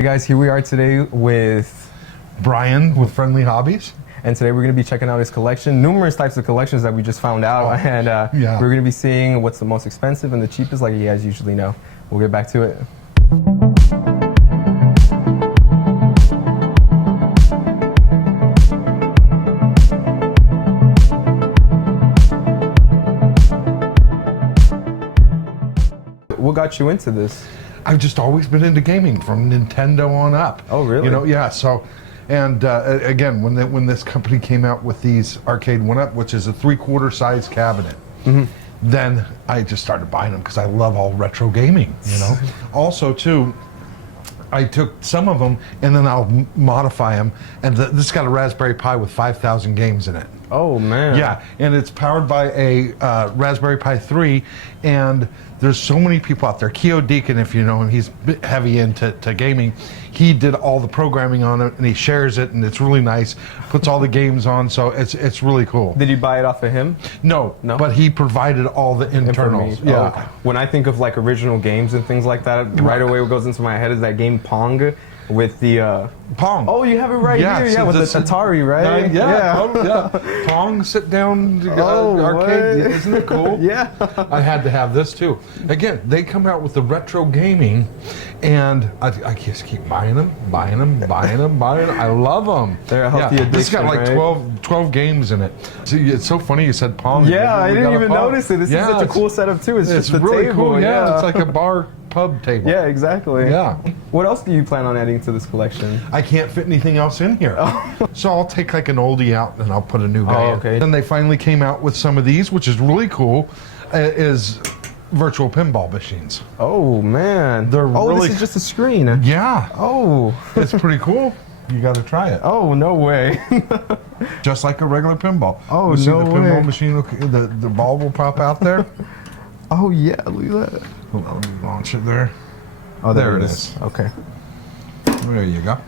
Hey guys, here we are today with Bryan with Friendly Hobbies. And today we're going to be checking out his collection, numerous types of collections that we just found out, and we're going to be seeing what's the most expensive and the cheapest, like you guys usually know. We'll get back to it. What got you into this? I've just always been into gaming from Nintendo on up. Oh, really? You know, yeah. So, and again, when this company came out with these Arcade 1-Up, which is a 3/4 size cabinet, then I just started buying them because I love all retro gaming. You know. Also, too, I took some of them and then I'll modify them, and this got a Raspberry Pi with 5,000 games in it. Oh man. Yeah, and it's powered by a Raspberry Pi 3, and there's so many people out there. Keo Deacon, if you know him, he's heavy into gaming. He did all the programming on it, and he shares it, and it's really nice. Puts all the games on, so it's really cool. Did you buy it off of him? No, but he provided all the internals. Yeah. Oh, okay. When I think of like original games and things like that, right away what goes into my head is that game Pong with the Pong. Oh, you have it right here. Yeah, with the Atari, right? Yeah. Pong sit down arcade. What? Isn't it cool? Yeah. I had to have this too. Again, they come out with the retro gaming, and I just keep buying them. I love them. They're a healthy addiction. This got like right? 12 games in it. So it's so funny you said Pong. Yeah, I didn't even notice it. This is such a cool setup too. It's just a really table. Cool. Yeah, it's like a bar pub table. Yeah, exactly. Yeah. What else do you plan on adding to this collection? I can't fit anything else in here. So I'll take like an oldie out and I'll put a new guy in. Then they finally came out with some of these, which is really cool, is virtual pinball machines. Oh man. They're really... this is just a screen. Yeah. Oh. It's pretty cool. You got to try it. Oh, no way. Just like a regular pinball. Oh, you see no the way. pinball machine, the ball will pop out there. Oh yeah, look at that. Hold on, let me launch it there. Oh, there it is. Okay. There you go.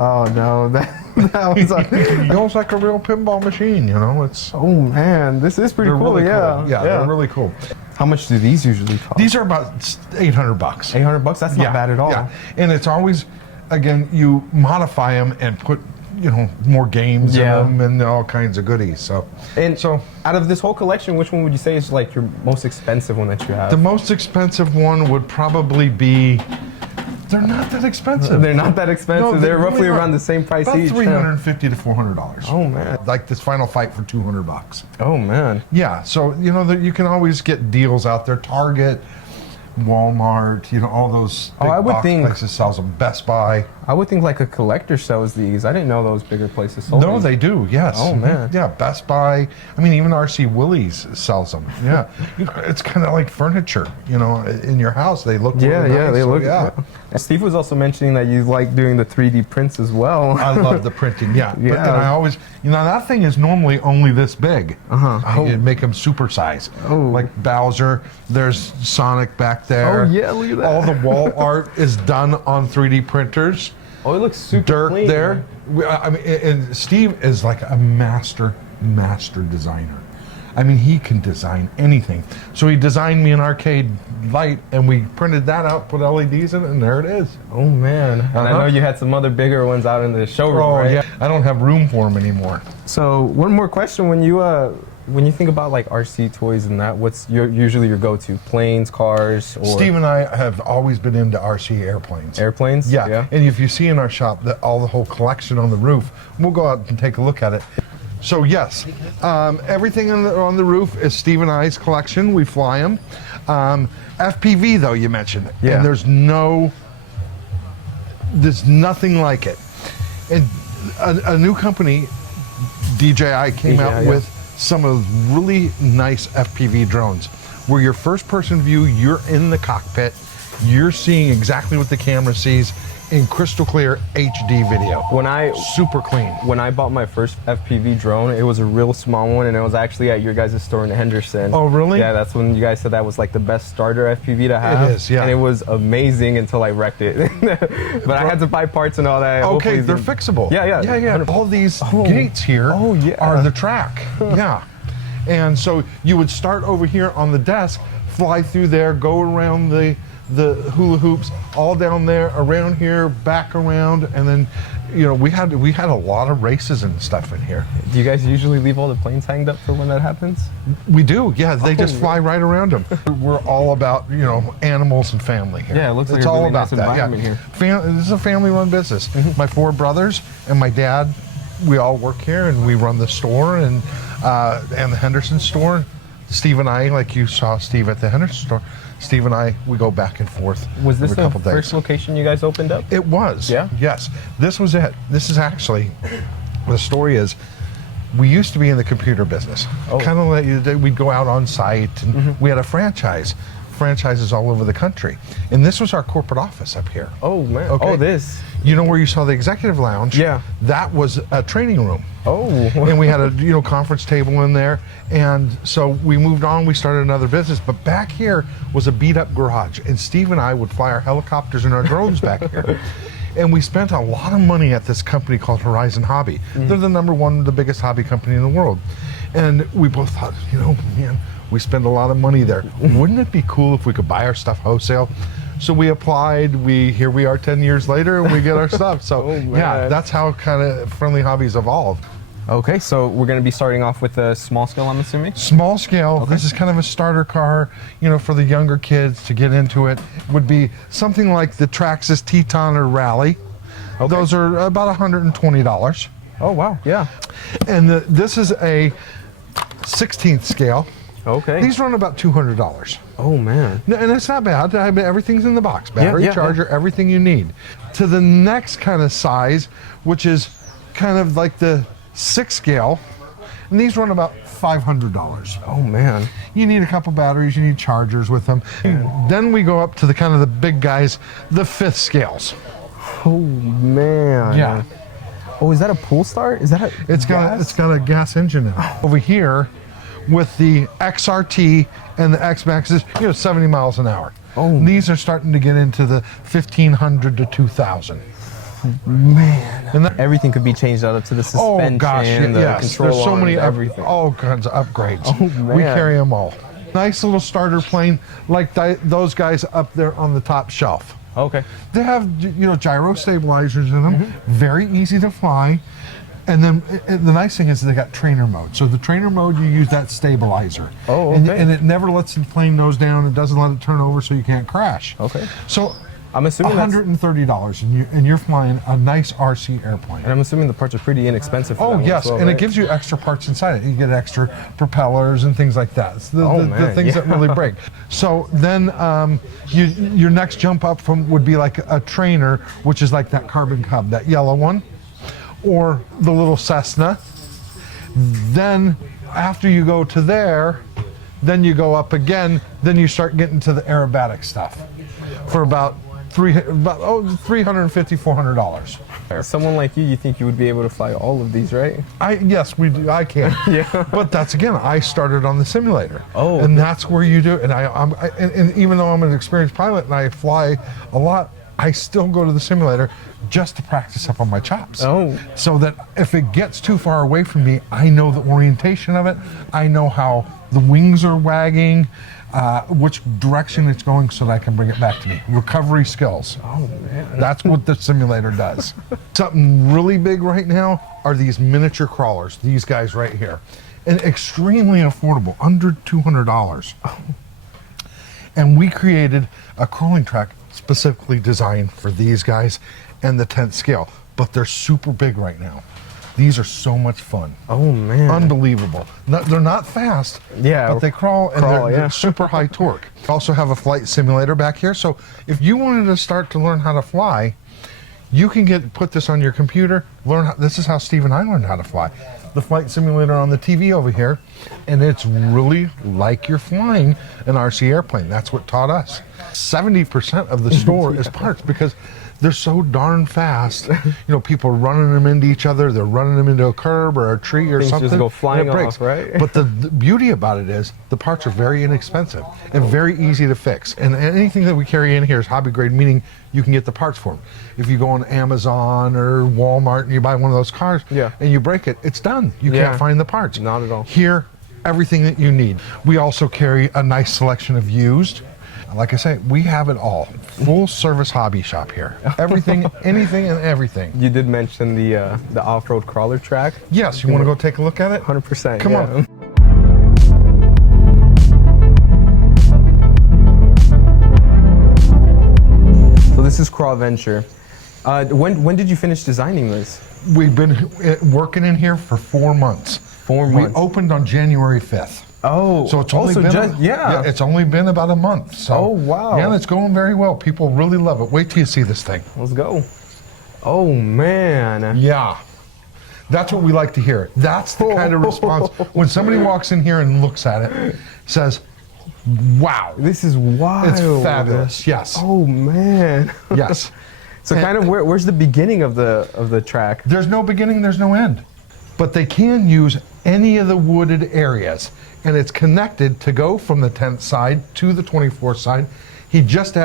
Oh no, that was it goes like a real pinball machine, you know. It's oh man, this is pretty cool. Really yeah. Cool. Yeah, they're really cool. How much do these usually cost? These are about $800. $800? That's not bad at all. Yeah, and it's always, again, you modify them and put, you know, more games in them and all kinds of goodies. So, out of this whole collection, which one would you say is like your most expensive one that you have? The most expensive one would probably be. They're not that expensive. They're not that expensive. No, they're roughly around the same price about each. $350 to $400. Oh man! Like this Final Fight for $200. Oh man! Yeah, so you know you can always get deals out there. Target, Walmart, you know, all those big box places sells them. Best Buy. I would think like a collector sells these. I didn't know those bigger places sold No, these. they do, yes. Oh, man. Yeah, Best Buy. I mean, even R.C. Willie's sells them. Yeah. You know, it's kind of like furniture, you know, in your house. They look really nice. They look. Yeah. Steve was also mentioning that you like doing the 3D prints as well. I love the printing, yeah. But then I always, you know, that thing is normally only this big. I make them super size. Like Bowser, there's Sonic back there. Oh, yeah, look at that. All the wall art is done on 3D printers. Oh, it looks super clean. Dirk there. I mean, and Steve is like a master designer. I mean, he can design anything. So he designed me an arcade light, and we printed that out, put LEDs in it, and there it is. Oh man! And I know you had some other bigger ones out in the showroom, right? Yeah. I don't have room for them anymore. So one more question: when you think about like RC toys and that, what's usually your go-to? Planes, cars, or Steve and I have always been into RC airplanes. Airplanes? Yeah. And if you see in our shop the whole collection on the roof, we'll go out and take a look at it. So yes, everything on the roof is Steve and I's collection. We fly them. FPV though, you mentioned, and there's nothing like it. And a new company, DJI, came out with some of those really nice FPV drones, where your first-person view, you're in the cockpit, you're seeing exactly what the camera sees in crystal clear HD video. Super clean. When I bought my first FPV drone, it was a real small one, and it was actually at your guys' store in Henderson. Oh, really? Yeah, that's when you guys said that was like the best starter FPV to have. It is, yeah. And it was amazing until I wrecked it. But I had to buy parts and all that. Okay, they're fixable. Yeah. All these gates here are the track. Yeah. And so you would start over here on the desk, fly through there, go around the the hula hoops, all down there, around here, back around, and then, you know, we had a lot of races and stuff in here. Do you guys usually leave all the planes hanged up for when that happens? We do, yeah. They just fly right around them. We're all about, you know, animals and family here. Yeah, it looks like it's a all really about nice environment here. This is a family-run business. My 4 brothers and my dad, we all work here, and we run the store and the Henderson store. Steve and I, like you saw Steve at the Henderson store, Steve and I, we go back and forth. Was this every the couple days. first location you guys opened up? It was. Yeah? Yes. This was it. This is actually, the story is, we used to be in the computer business. Kind of like we'd go out on site, and we had a franchises all over the country. And this was our corporate office up here. Oh, man. Okay. Oh, this. You know where you saw the executive lounge? Yeah. That was a training room. Oh. And we had a conference table in there. And so we moved on, we started another business. But back here was a beat up garage. And Steve and I would fly our helicopters and our drones back here. And we spent a lot of money at this company called Horizon Hobby. They're the biggest hobby company in the world. And we both thought, you know, man, we spend a lot of money there. Wouldn't it be cool if we could buy our stuff wholesale? So we applied, here we are 10 years later, and we get our stuff. So yeah, that's how kind of Friendly Hobbies evolved. Okay, so we're going to be starting off with a small scale, I'm assuming? Small scale. Okay. This is kind of a starter car, you know, for the younger kids to get into it. Would be something like the Traxxas Teton or Rally. Okay. Those are about $120. Oh, wow, yeah. And this is a 16th scale. Okay. These run about $200. Oh, man. And it's not bad. I mean, everything's in the box. Battery, charger, everything you need. To the next kind of size, which is kind of like the 6 scale, and these run about $500. Oh, man. You need a couple batteries, you need chargers with them. Then we go up to the kind of the big guys, the 5th scales. Oh, man. Yeah. Oh, is that a pull start? Is that a It's got a gas engine in it. Over here, with the XRT and the X-Maxes, 70 miles an hour. Oh. And these are starting to get into the 1,500 to 2,000. Man. And everything could be changed out up to the suspension, the control There's so many everything. All kinds of upgrades. Oh, man. We carry them all. Nice little starter plane like those guys up there on the top shelf. Okay. They have gyro stabilizers in them, very easy to fly. And then the nice thing is they got trainer mode. So the trainer mode, you use that stabilizer. Oh, okay. And it never lets the plane nose down. It doesn't let it turn over so you can't crash. Okay. So I'm assuming $130 and you're flying a nice RC airplane. And I'm assuming the parts are pretty inexpensive for that one yes, as well, and right? it gives you extra parts inside it. You get extra propellers and things like that. It's the things that really break. So then your next jump up would be like a trainer, which is like that Carbon Cub, that yellow one, or the little Cessna. Then after you go to there, then you go up again, then you start getting to the aerobatic stuff for about $350, $400. Someone like you think you would be able to fly all of these, right? Yes, we do. I can. Yeah. But that's, again, I started on the simulator. Oh. And that's where you do it. And and even though I'm an experienced pilot and I fly a lot, I still go to the simulator just to practice up on my chops. Oh. So that if it gets too far away from me, I know the orientation of it. I know how the wings are wagging, which direction it's going so that I can bring it back to me. Recovery skills. Oh, man. That's what the simulator does. Something really big right now are these miniature crawlers, these guys right here. And extremely affordable, under $200. Oh. And we created a crawling track specifically designed for these guys and the 10th scale, but they're super big right now. These are so much fun. Oh, man. Unbelievable. They're not fast, but they crawl and they're super high torque. We also have a flight simulator back here, so if you wanted to start to learn how to fly, you can put this on your computer, this is how Steve and I learned how to fly. The flight simulator on the TV over here, and it's really like you're flying an RC airplane. That's what taught us. 70% of the store is parts because they're so darn fast. People are running them into each other. They're running them into a curb or a tree or something. Just go flying off, right? But the beauty about it is the parts are very inexpensive and very easy to fix. And anything that we carry in here is hobby grade, meaning you can get the parts for them. If you go on Amazon or Walmart and you buy one of those cars and you break it, it's done. You can't find the parts. Not at all. Here, everything that you need. We also carry a nice selection of used. like I say, we have it all. Full service hobby shop here. Everything, anything, and everything. You did mention the off-road crawler track. Yes, you want to go take a look at it? 100%. Come on. So this is Crawl Venture. When did you finish designing this? We've been working in here for 4 months. 4 months. We opened on January 5th. Oh, so it's only been it's only been about a month. So, oh wow! Yeah, it's going very well. People really love it. Wait till you see this thing. Let's go. Oh man. Yeah, that's what we like to hear. That's the kind of response when somebody walks in here and looks at it, says, "Wow, this is wild! It's fabulous." Yes. Oh man. Yes. So kind of where's the beginning of the track? There's no beginning. There's no end. But they can use any of the wooded areas, and it's connected to go from the 10th side to the 24th side. He just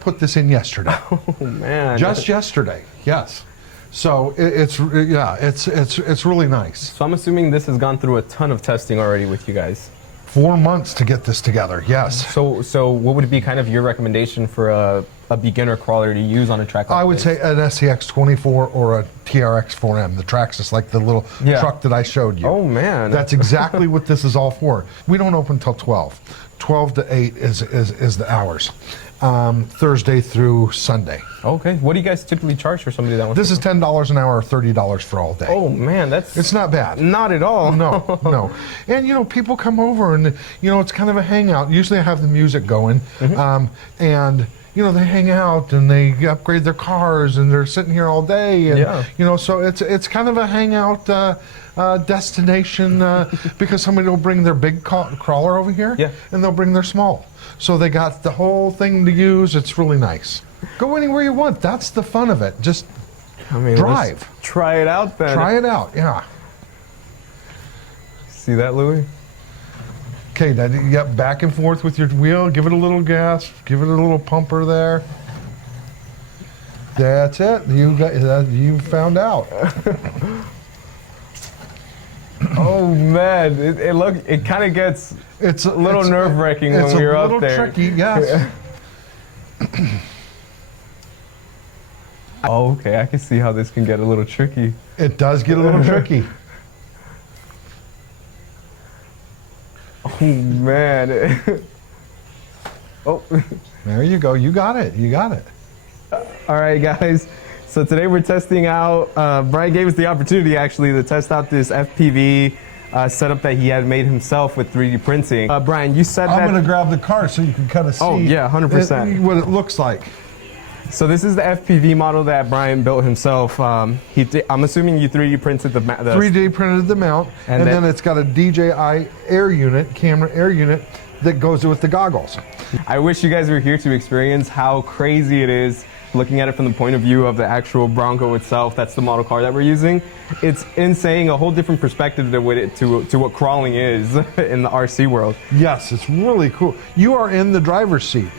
put this in yesterday. Oh man! Just yesterday, yes. So it's really nice. So I'm assuming this has gone through a ton of testing already with you guys. 4 months to get this together. Yes. So what would be kind of your recommendation for a beginner crawler to use on a track like I would this? say an SCX 24 or a TRX 4M. The track's just like the little truck that I showed you. Oh man. That's exactly what this is all for. We don't open till 12. 12 to 8 is the hours. Thursday through Sunday. Okay. What do you guys typically charge for somebody that wants This is $10 an hour or $30 for all day. Oh man, it's not bad. Not at all. No, no. And you know, people come over and you know, it's kind of a hangout. Usually I have the music going, and you know, they hang out and they upgrade their cars and they're sitting here all day, and you know, so it's kind of a hangout destination because somebody will bring their big crawler over here, and they'll bring their small. So they got the whole thing to use. It's really nice. Go anywhere you want. That's the fun of it. Just drive. Try it out then. Try it out, yeah. See that, Louis? Okay, now you got back and forth with your wheel. Give it a little gas. Give it a little pumper there. That's it. You found out. Oh man, it kind of gets a little nerve-wracking when we're up there. It's a little tricky, yes. Oh, okay, I can see how this can get a little tricky. It does get a little tricky. Oh man. Oh. There you go. You got it. You got it. All right, guys. So today we're testing out, Bryan gave us the opportunity actually to test out this FPV setup that he had made himself with 3D printing. Bryan, you said I'm going to grab the car so you can kind of see what it looks like. So this is the FPV model that Bryan built himself. I'm assuming you 3D printed the 3D printed the mount, and then it's got a DJI air unit, camera air unit, that goes with the goggles. I wish you guys were here to experience how crazy it is looking at it from the point of view of the actual Bronco itself. That's the model car that we're using. It's insane, a whole different perspective to what crawling is in the RC world. Yes, it's really cool. You are in the driver's seat.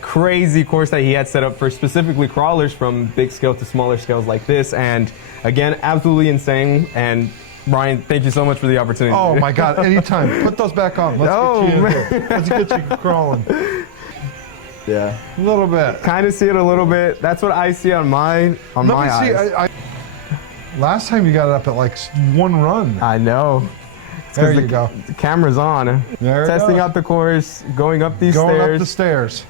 Crazy course that he had set up for specifically crawlers from big scale to smaller scales like this, and again, absolutely insane. And Bryan, thank you so much for the opportunity. Oh my God, anytime. Put those back on. Let's get you crawling. Yeah, a little bit. Kind of see it a little bit. That's what I see on my eyes. Last time you got it up at like one run. I know. There you go. The camera's on. There Testing out the course, going up these stairs. Going up the stairs.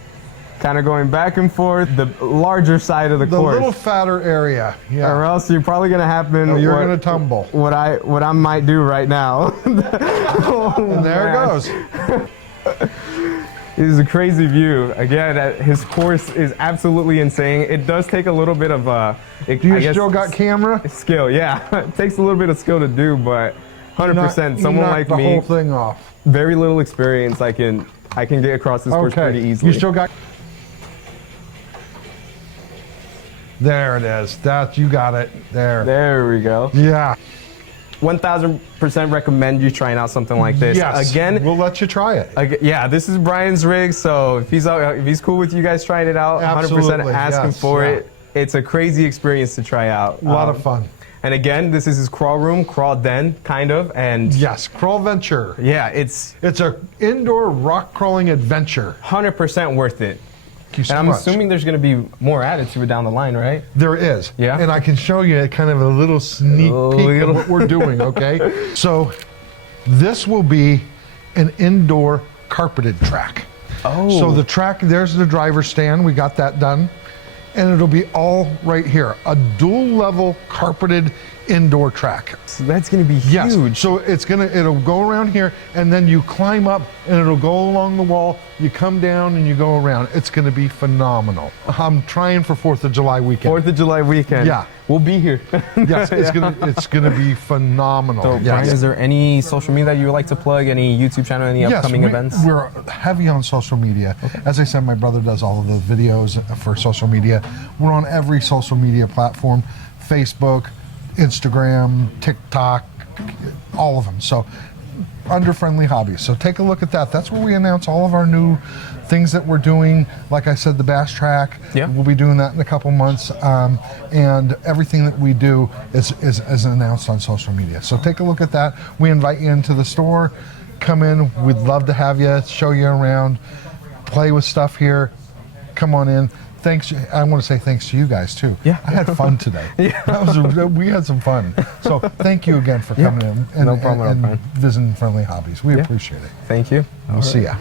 Kind of going back and forth. The larger side of the course. The little fatter area. Yeah. Or else you're probably gonna happen. Or you're gonna tumble. What I might do right now. And there it goes. It is a crazy view. Again, his course is absolutely insane. It does take a little bit of do you still got camera? Skill, yeah. It takes a little bit of skill to do, but 100%. Someone like me, the whole thing off. Very little experience. I can get across this course pretty easily. You still got. There it is. You got it. There. There we go. Yeah. 1000% recommend you trying out something like this. Yes. Again, we'll let you try it. Yeah, this is Bryan's rig, so if he's cool with you guys trying it out, 100% ask him for it. It's a crazy experience to try out. A lot of fun. And again, this is his crawl room, crawl den, kind of. And Yes, Crawl Venture. yeah, it's It's a indoor rock crawling adventure. 100% worth it. Thank you so And I'm much. assuming there's going to be more added to it down the line, right? There is. Yeah? And I can show you kind of a little sneak peek of what we're doing, okay? So this will be an indoor carpeted track. Oh. So the track, there's the driver's stand. We got that done. And it'll be all right here. A dual level carpeted indoor track. So that's going to be Yes. huge. So it'll go around here, and then you climb up, and it'll go along the wall. You come down, and you go around. It's going to be phenomenal. I'm trying for 4th of July weekend. 4th of July weekend. Yeah. We'll be here. Yes, it's gonna be phenomenal. So, Yes. Bryan, is there any social media that you would like to plug? Any YouTube channel? Any upcoming events? We're heavy on social media. As I said, my brother does all of the videos for social media. We're on every social media platform: Facebook, Instagram, TikTok, all of them. So under Friendly Hobbies. So take a look at that. That's where we announce all of our new things that we're doing. Like I said, the bass track. Yeah. We'll be doing that in a couple months. And everything that we do is announced on social media. So take a look at that. We invite you into the store. Come in. We'd love to have you, show you around, play with stuff here. Come on in. Thanks. I want to say thanks to you guys too. Yeah. I had fun today. We had some fun. So thank you again for coming in and, No problem, and Bryan. visiting Friendly Hobbies. We Yeah. appreciate it. Thank you. We'll see ya.